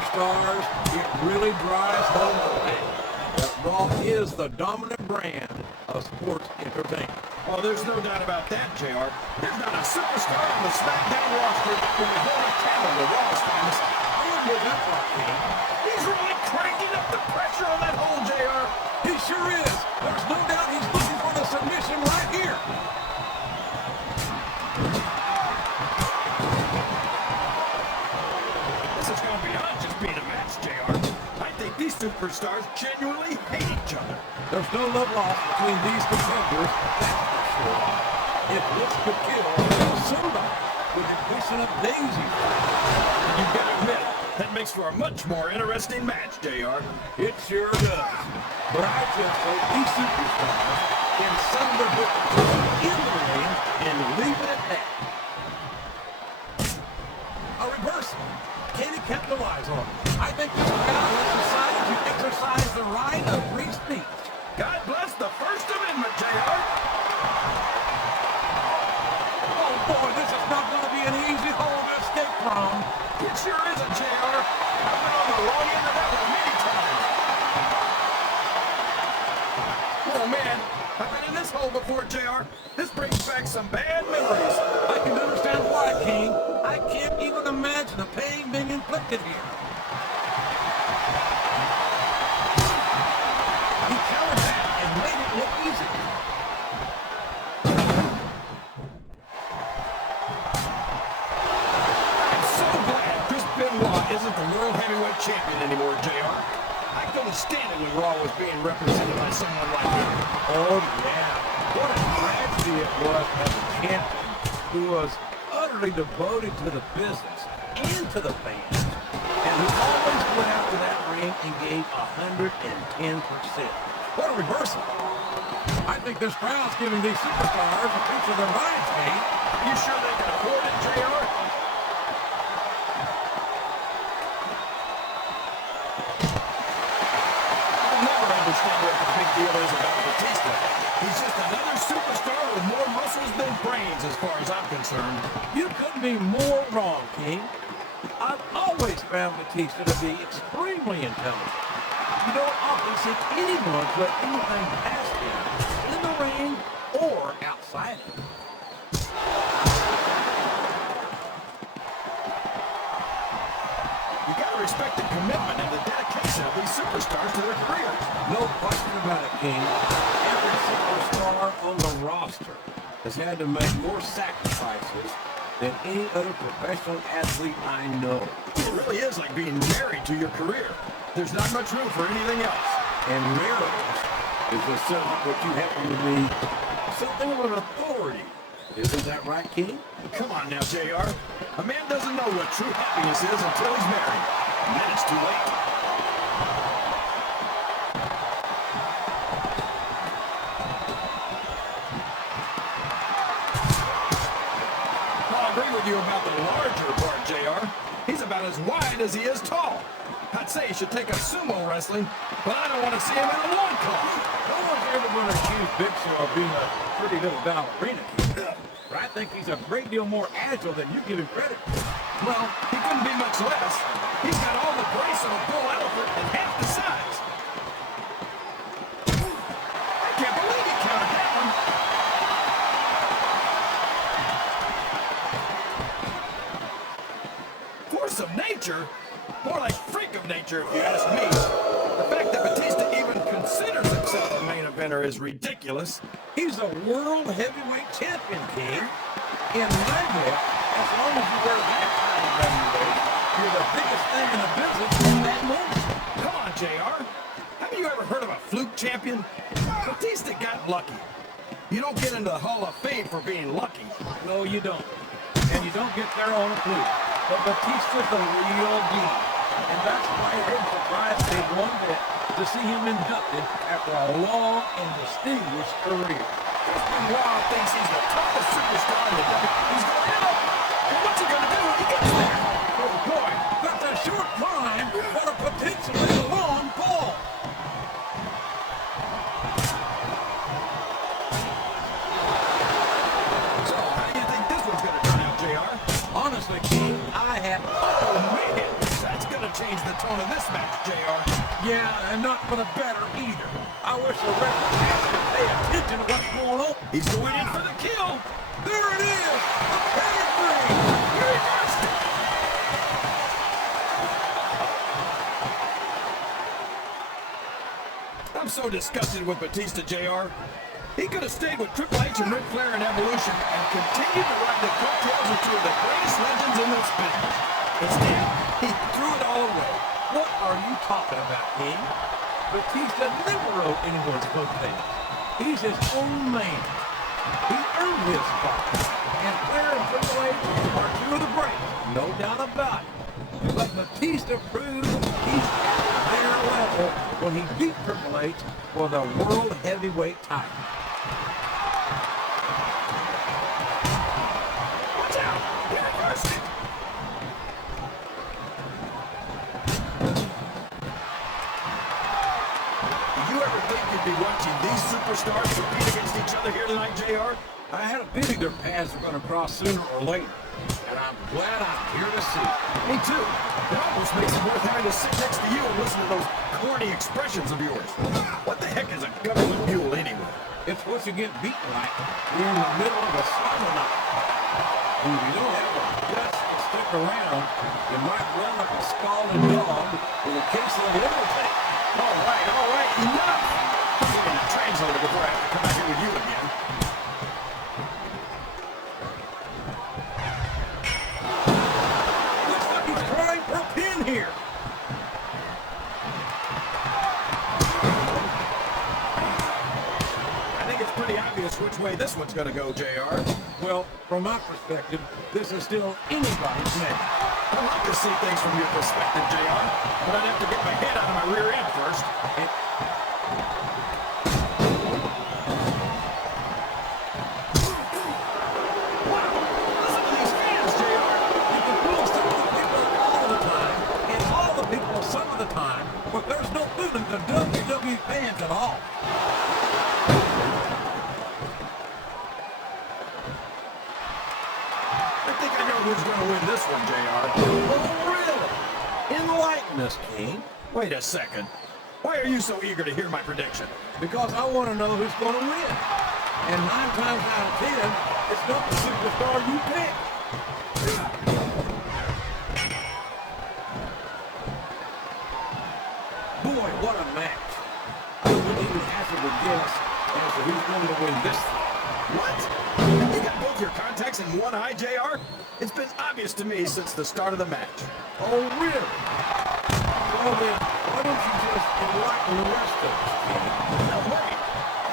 superstars, it really drives home the fact that Raw is the dominant brand of sports entertainment. Well, there's no doubt about that, JR. There's not a superstar on the SmackDown roster who will hold a candle to Raw's finest. And with that right, King, He's really cranking up the pressure on that hole, JR. he sure is. There's no doubt he's looking for the submission right here. This is going beyond just being a match, JR. I think these superstars genuinely hate each other. There's no love lost between these contenders, that's for sure. If this could kill somebody with a pushing up daisies, You gotta admit, that makes for a much more interesting match, JR. it sure does. But I just hope these superstars can settle their differences in the ring and leave it at that. A reversal. Can he capitalize on it? I think this crowd has decided to exercise the right of free speech. God bless the First Amendment, JR. Oh boy, this is not going to be an easy hole to escape from. It sure isn't, JR. I've been on the wrong end of that one many times. Oh, man. I've been in this hole before, JR. This brings back some bad memories. I can understand why, King. I can't even imagine the pain being inflicted here. He countered that and made it look easy. I'm so glad Chris Benoit isn't the World Heavyweight Champion anymore, JR. I couldn't stand it when Raw was being represented by someone like him. Oh, yeah. What a tragedy it was as a champion who was utterly devoted to the business and to the fans, and who always went out to that ring and gave 110%. What a reversal. I think this crowd's giving these superstars a piece of their minds, King. You sure they can afford it, JR? I'll never understand what the big deal is about Batista. He's just another superstar with more muscles than brains as far as I'm concerned. You couldn't be more wrong, King. I've always found Batista to be extremely intelligent. You don't often see anyone put anything past him in the ring or outside it. You gotta respect the commitment and the dedication of these superstars to their careers. No question about it, King. Every single star on the roster has had to make more sacrifices than any other professional athlete I know. It really is like being married to your career. There's not much room for anything else. And marriage is just certainly what you happen to be something of an authority. Isn't that right, King? Come on now, JR. A man doesn't know what true happiness is until he's married. And then it's too late. I'll agree with you about the larger part, JR. He's about as wide as he is tall. I'd say he should take up sumo wrestling, but I don't want to see him in a loincloth. No one's ever going to accuse Big Show of being a pretty little ballerina, King. But I think he's a great deal more agile than you give him credit for. Well, he couldn't be much less. He's got all the grace of a bull elephant and half the size. I can't believe he counted that one. Force of nature? More like freak of nature, if you ask me. The fact that Batista even considers himself a main eventer is ridiculous. He's a world heavyweight champion, King. In my book, as long as you wear that kind of reputation, you're the biggest thing in the business in that moment. Come on, JR. Have you ever heard of a fluke champion? Batista got lucky. You don't get into the Hall of Fame for being lucky. No, you don't. And you don't get there on a fluke. But Batista's the real deal. And that's why it didn't surprise me one bit to see him inducted after a long and distinguished career. Chris Benoit thinks he's the toughest superstar in the WWE. He's going to know. And what's he going to do when he gets there? Oh, boy. That's a short climb, but a potentially long fall. So, how do you think this one's going to turn out, JR? Honestly, King, I have... Oh, man. That's going to change the Yeah, and not for the better either. I wish the referee would pay attention to what's going on. He's going in for the kill. There it is! A pedigree! He reversed it. I'm so disgusted with Batista, JR. He could have stayed with Triple H and Ric Flair in Evolution and continued to ride the coattails of two of the greatest legends in this business. Instead, he threw it all away. What are you talking about, King? Batista never rode anyone's coattails. He's his own man. He earned his spot. And Flair and Triple H are two of the greats, no doubt about it. But Batista proved he's at their level when he beat Triple H for the World Heavyweight title. Watch out! He reversed it. Did you ever think you'd be watching these superstars compete against each other here tonight, JR? I had a feeling their paths were going to cross sooner or later, and I'm glad I'm here to see it. Me too. It almost makes it worth having to sit next to you and listen to those corny expressions of yours. What the heck is a government mule anyway? It's what you get beaten like. You're in the middle of a summer night. When you don't have the guts to stick around, you might run like a scalding dog with a case of the liver tape. All right, enough! I'm getting a translator before I have to come back here with you again. Looks like he's trying for a pin here. I think it's pretty obvious which way this one's gonna go, JR. Well, from my perspective, this is still anybody's match. I'd like to see things from your perspective, JR, but I'd have to get my head out of my rear end first. Wow, listen to these fans, JR. You can fool some of the people all the time, and all the people some of the time, but there's no fooling the WWE fans at all. I think I know who's gonna win this one, JR. Oh, really? Enlighten us, King. Wait a second. Why are you so eager to hear my prediction? Because I want to know who's going to win. And 9 times out of 10, it's not the superstar you pick. Boy, what a match. I wouldn't even hazard a guess as to who's going to win this thing. What? You got both your contacts in one eye, JR? It's been obvious to me since the start of the match. Oh, really? Well then, why don't you just enlighten the rest of us, King? Now wait,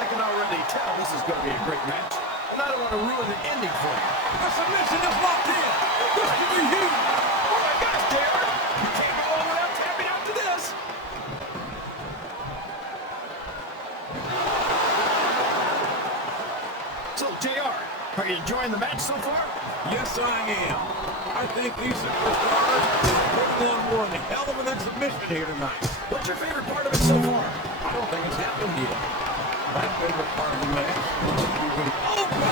I can already tell this is going to be a great match, and I don't want to ruin the ending for you. The submission is locked in. This could be huge. Oh my gosh, JR! You can't go on without tapping out to this! So, JR, are you enjoying the match so far? Yes, I am. I think these superstars are putting on one hell of an exhibition here tonight. What's your favorite part of it so far? I don't think it's happened yet. My favorite part of the match is when open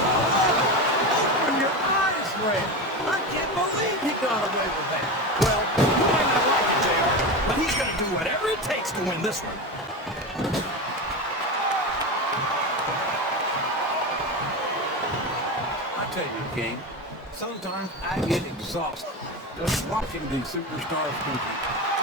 your eyes, Red. I can't believe he got away with that. Well, you might not like it, JR, but he's going to do whatever it takes to win this one. I tell you, King, sometimes I get exhausted just watching these superstars compete.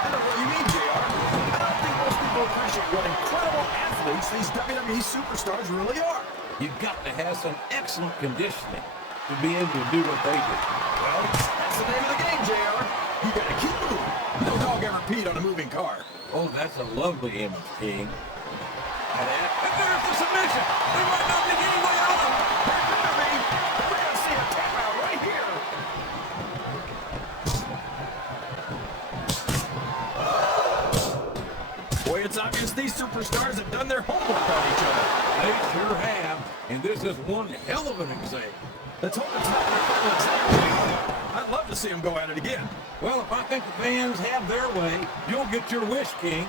I know what you mean, JR. I don't think most people appreciate what incredible athletes these WWE superstars really are. You've got to have some excellent conditioning to be able to do what they do. Well, that's the name of the game, JR. You gotta keep moving. No dog ever peed on a moving car. Oh, that's a lovely image, King. And there's the submission. There might not be any way out of it. We're gonna see a tap out right here. Boy, it's obvious these superstars have done their homework on each other. They sure have, and this is one hell of an exam. Let's hope it's not their final exam. I'd love to see them go at it again. Well, if I think the fans have their way, you'll get your wish, King.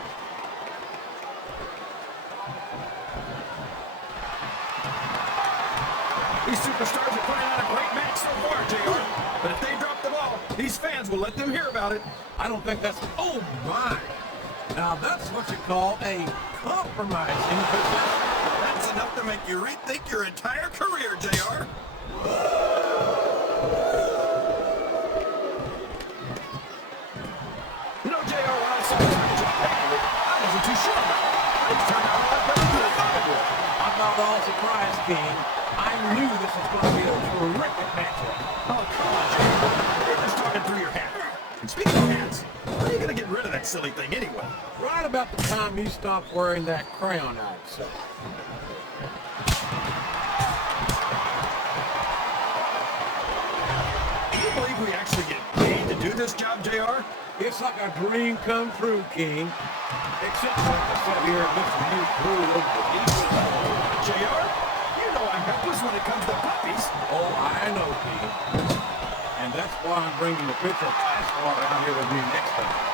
These superstars are putting on a great match so far, JR. But if they drop the ball, these fans will let them hear about it. I don't think that's... Oh, my. Now that's what you call a compromising position. That's enough to make you rethink your entire career, JR. You know, JR, when I saw this match on paper, I wasn't too sure about it. It turned out a lot better than I thought it would. I'm not all surprised, King. I knew this was going to be a terrific matchup. Oh, come on, JR. You're just talking through your hat. And speaking of hats, when are you going to get rid of that silly thing anyway? Right about the time you stopped wearing that crown, I'd say. Do you believe we actually get paid to do this job, JR? It's like a dream come true, King. Except for the set here and Mr. New Crew over the defense. JR, you know I'm helpless when it comes to puppies. Oh, I know, King. And that's why I'm bringing the pitcher of ice water out here with me next time.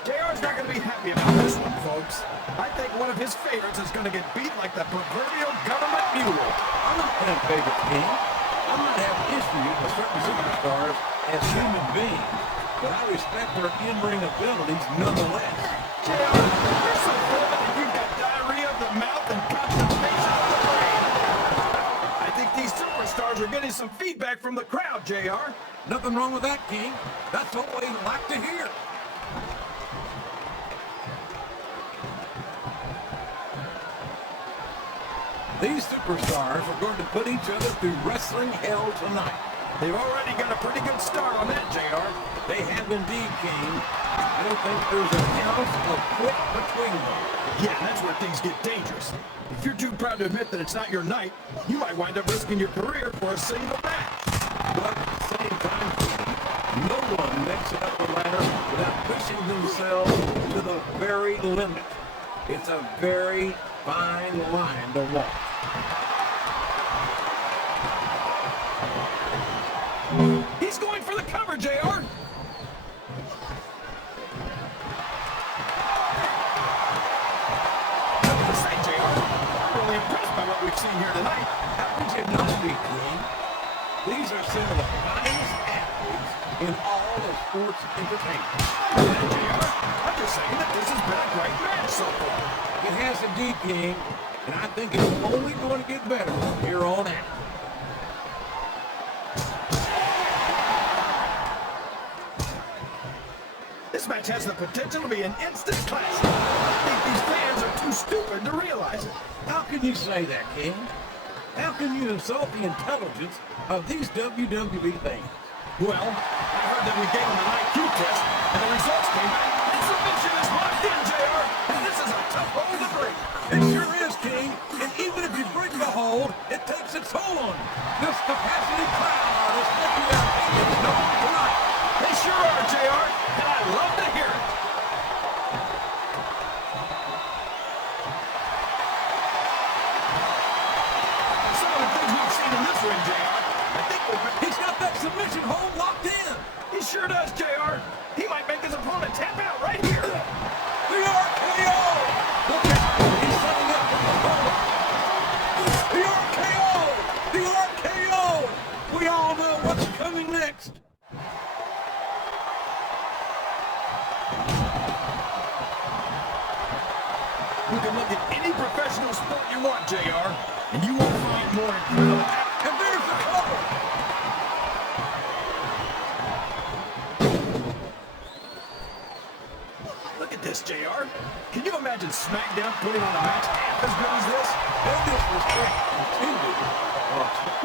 JR's not going to be happy about this one, folks. I think one of his favorites is going to get beat like the proverbial government mule. I'm not playing favorite, King. I might have issues with certain superstars as human beings, but I respect their in-ring abilities nonetheless. JR, you're so good that you've got diarrhea of the mouth and constipation of the brain. I think these superstars are getting some feedback from the crowd, JR. Nothing wrong with that, King. That's what we like to hear. These superstars are going to put each other through wrestling hell tonight. They've already got a pretty good start on that, JR. They have indeed, King. I don't think there's an ounce of quit between them. Yeah, that's where things get dangerous. If you're too proud to admit that it's not your night, you might wind up risking your career for a single match. But at the same time, King, no one makes it up the ladder without pushing themselves to the very limit. It's a very fine line to walk. He's going for the cover, JR. Nothing to say, JR. I'm really impressed by what we've seen here tonight. How could you not be, King? These are some of the finest athletes in all of sports entertainment. JR, I'm just saying that this has been a great match so far. It has indeed, King, and I think it's only going to get better from here on out. This match has the potential to be an instant classic. I think these fans are too stupid to realize it. How can you say that, King? How can you insult the intelligence of these WWE fans? Well, I heard that we gave them an IQ test, and the results came back. And submission is locked in, JR, and this is a tough hold to break. It sure is, King, and even if you break the hold, it takes its toll on you. This capacity crowd is making their opinions known tonight. They sure are, JR, and I love to hear it. Some of the things we've seen in this ring, JR, I think He's got that submission hold locked in. he sure does, JR. He might make his opponent tap out right here. The RKO! Look out! He's setting up for the hold. The RKO! The RKO! We all know what's coming next. You can look at any professional sport you want, JR, and you won't find more incredible. And there's the cover. Look at this, JR. Can you imagine SmackDown putting on a match half as good as this? No disrespect intended.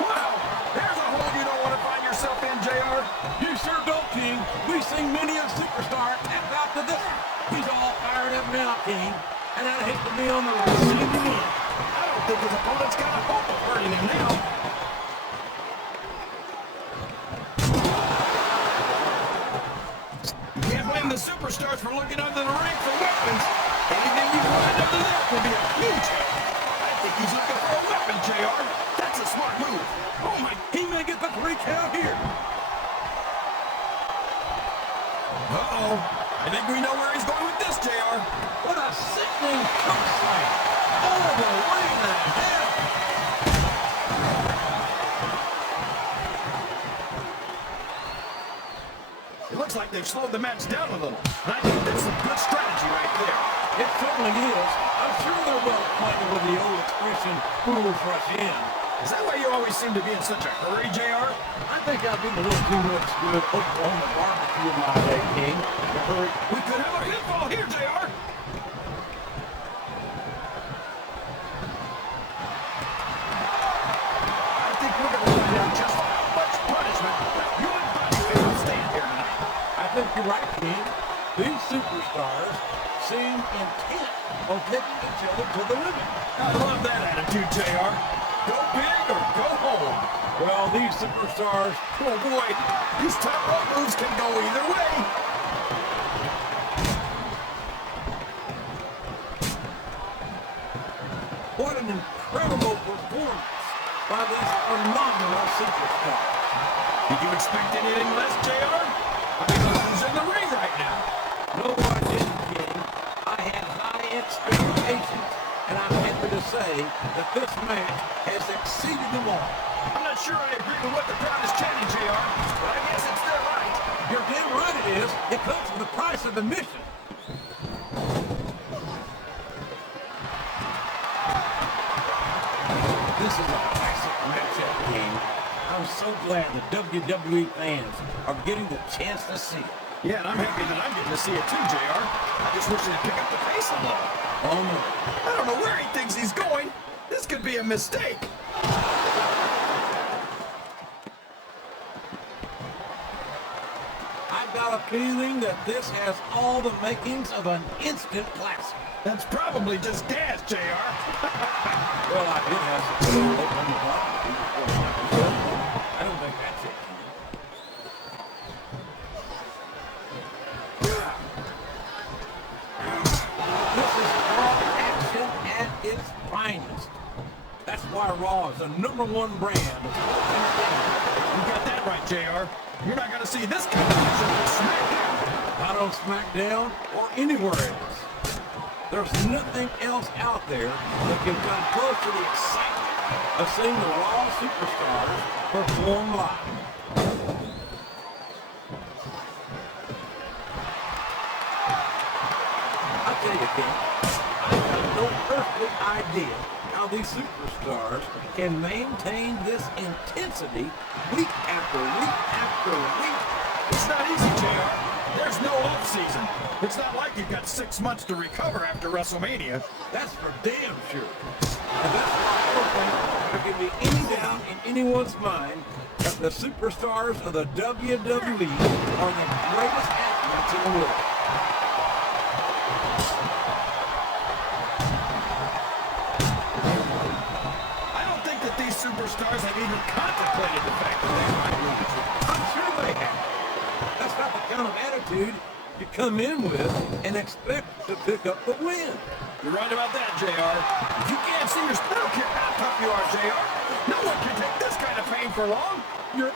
Wow! There's a hole you don't want to find yourself in, JR. You sure don't, King. We've seen many a superstar tap out to this. He's all fired up now, King. And I'd hate to be on the receiving end. I don't think his opponent's got a hope of hurting him now. You can't blame the superstars for looking under the ring for weapons. Anything you find under there will be a huge help. I think he's looking for a weapon, JR. That's a smart move. Oh my, he may get the 3 count here. Uh-oh. I think we know where he's going with this, JR. What a sickening choke slam. All the way to hell. It looks like they've slowed the match down a little. And I think that's some good strategy right there. It certainly is. I'm sure they're well acquainted with the old expression, fools rush in. Is that why you always seem to be in such a hurry, JR? I think I've been a little too much good Oklahoma barbecue in my day, King. To hurry. We could have a pinfall here, JR. I think we're going to find out just how much punishment you and Benoit will stand here tonight. I think you're right, King. These superstars seem intent on taking each other to the limit. I love that attitude, JR. Go big or go home. Well, these superstars, Oh boy, these top rope moves can go either way. what an incredible performance by these phenomenal superstars. Did you expect anything less, JR? I mean, look who's in the ring right now. No, I didn't, King. I had high expectations, and I'm happy to say that this match has exceeded them all. I'm not sure I agree with what the crowd is chanting, JR, but I guess it's their right. You're damn right it is. It comes with the price of admission. This is a classic matchup, King. I'm so glad the WWE fans are getting the chance to see it. Yeah, and I'm happy that I'm getting to see it too, JR. I just wish they'd pick up the pace a little. Oh, no. I don't know where he thinks he's going. This could be a mistake. I've got a feeling that this has all the makings of an instant classic. That's probably just gas, JR. Well, I did have some good on the bottom. I don't think that's it, King. This is Raw action at its finest. That's why Raw is the #1 brand of sports entertainment. You got that right, JR. You're not going to see this kind of action on SmackDown. Not on SmackDown or anywhere else. There's nothing else out there that can come close to the excitement of seeing the Raw superstars perform live. I'll tell you, King, I have no earthly idea how these superstars can maintain this intensity week after week after week. It's not easy, JR. There's no off season. It's not like you've got 6 months to recover after WrestleMania. That's for damn sure. And that's why I don't think there can be any doubt in anyone's mind that the superstars of the WWE are the greatest athletes in the world. I don't think that these superstars have even contemplated the fact that they might lose. I'm sure they have. That's not the kind of attitude you come in with and expect to pick up the win. You're right about that, JR. If you can't see your... I don't care how tough you are, JR. No one can take this kind of pain for long. You're